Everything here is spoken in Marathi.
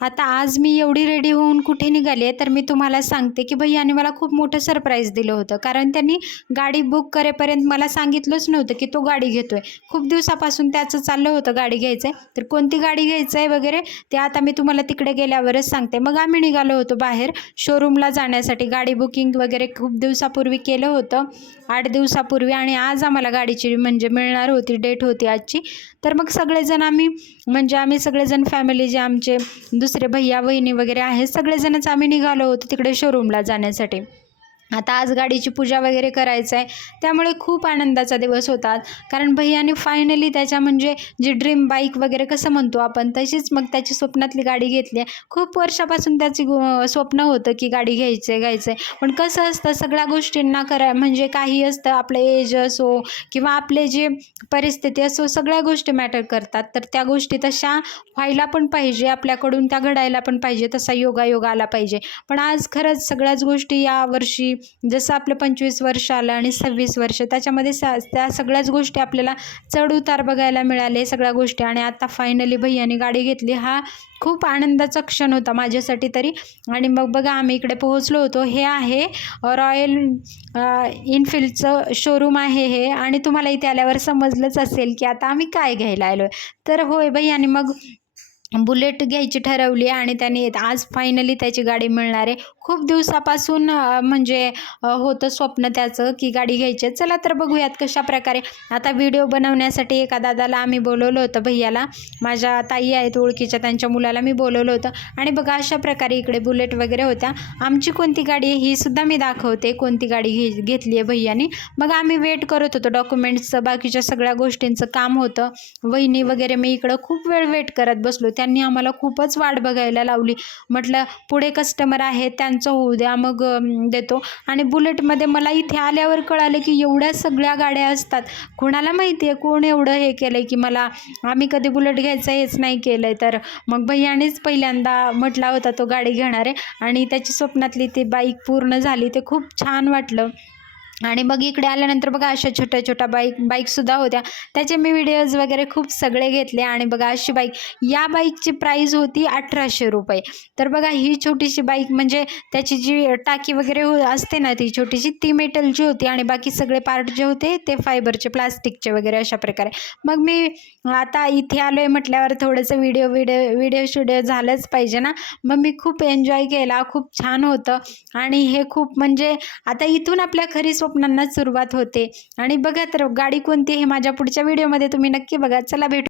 आता आज मी एवढी रेडी होऊन कुठे निघाली आहे, तर मी तुम्हाला सांगते की भैय्याने मला खूप मोठं सरप्राईज दिलं होतं. कारण त्यांनी गाडी बुक करेपर्यंत मला सांगितलंच नव्हतं की तो गाडी घेतोय. खूप दिवसापासून त्याचं चाललं होतं गाडी घ्यायचं आहे, तर कोणती गाडी घ्यायचं आहे वगैरे ते आता मी तुम्हाला तिकडे गेल्यावरच सांगते. मग आम्ही निघालो होतो बाहेर शोरूमला जाण्यासाठी. गाडी बुकिंग वगैरे खूप दिवसापूर्वी केलं होतं, 8 दिवसापूर्वी, आणि आज आम्हाला गाडीची म्हणजे मिळणार होती, डेट होती आजची. तर मग सगळेजण आम्ही सगळेजण फॅमिली जे आमचे दुसरे भैया वहिनी वगैरे आहेत सगळेजणच आम्ही निघालो होतो तिकडे शोरूमला जाण्यासाठी. आता आज गाडीची पूजा वगैरे करायचं आहे, त्यामुळे खूप आनंदाचा दिवस होता. कारण भैयाने फायनली त्याच्या म्हणजे जी ड्रीम बाईक वगैरे कसं म्हणतो आपण, तशीच मग त्याची स्वप्नातली गाडी घेतली आहे. खूप वर्षापासून त्याची स्वप्न होतं की गाडी घ्यायचं आहे. पण कसं असतं सगळ्या गोष्टींना म्हणजे काही असतं, आपलं एज असो किंवा आपले जे परिस्थिती असो, सगळ्या गोष्टी मॅटर करतात. तर त्या गोष्टी तशा व्हायला पण पाहिजे आपल्याकडून, त्या घडायला पण पाहिजे, तसा योगायोग आला पाहिजे. पण आज खरंच सगळ्याच गोष्टी या वर्षी जसं आपलं 25 वर्ष आलं आणि 26 वर्ष, त्याच्यामध्ये त्या सगळ्याच गोष्टी आपल्याला चढ उतार बघायला मिळाले सगळ्या गोष्टी. आणि आता फायनली भैयाने गाडी घेतली, हा खूप आनंदाचा क्षण होता माझ्यासाठी तरी. आणि मग बघा आम्ही इकडे पोहोचलो होतो. हे आहे रॉयल इनफिल्डचं शोरूम आहे हे, आणि तुम्हाला इथे आल्यावर समजलंच असेल की आता आम्ही काय घ्यायला आलो आहे. तर होय भैयाने मग बुलेट घ्यायची ठरवली आणि त्याने आज फायनली त्याची गाडी मिळणार आहे. खूप दिवसापासून म्हणजे होतं स्वप्न त्याचं की गाडी घ्यायची आहे. चला तर बघूयात कशाप्रकारे. आता व्हिडिओ बनवण्यासाठी एका दादाला आम्ही बोलवलं होतं, भैयाला, माझ्या ताई आहेत ओळखीच्या, त्यांच्या मुलाला मी बोलवलं होतं. आणि बघा अशा प्रकारे इकडे बुलेट वगैरे होत्या. आमची कोणती गाडी आहे ही सुद्धा मी दाखवते, कोणती गाडी घेतली आहे भैयानी. मग आम्ही वेट करत होतो, डॉक्युमेंट्सचं बाकीच्या सगळ्या गोष्टींचं काम होतं. वहिनी वगैरे मी इकडं खूप वेळ वेट करत बसलो. त्यांनी आम्हाला खूपच वाट बघायला लावली. म्हटलं पुढे कस्टमर आहेत त्यांचं होऊ द्या, मग देतो. आणि बुलेटमध्ये मला इथे आल्यावर कळालं की एवढ्या सगळ्या गाड्या असतात. कोणाला माहिती आहे कोण एवढं हे केलं आहे की आम्ही कधी बुलेट घ्यायचं हेच नाही केलं आहे. तर मग भैयानेच पहिल्यांदा म्हटला होता तो गाडी घेणार आहे, आणि त्याची स्वप्नातली ती बाईक पूर्ण झाली. ते खूप छान वाटलं. आणि मग इकडे आल्यानंतर बघा अशा छोट्या बाईकसुद्धा होत्या, त्याचे मी व्हिडिओज वगैरे खूप सगळे घेतले. आणि बघा अशी बाईक, या बाईकची प्राईज होती 1800 रुपये. तर बघा ही छोटीशी बाईक म्हणजे त्याची जी टाकी वगैरे असते ना ती छोटीशी, ती मेटलची होती, आणि बाकी सगळे पार्ट जे होते ते फायबरचे, प्लास्टिकचे वगैरे अशा प्रकारे. मग मी आता इथे आलो आहे म्हटल्यावर थोडंसं व्हिडिओ झालंच पाहिजे ना. मग मी खूप एन्जॉय केला, खूप छान होतं. आणि हे खूप म्हणजे आता इथून आपल्या खरी स्वप्नांना सुरुवात होते. आणि बघा तर गाडी कोणती आहे माझ्या पुढच्या व्हिडिओमध्ये तुम्ही नक्की बघा. चला भेटू.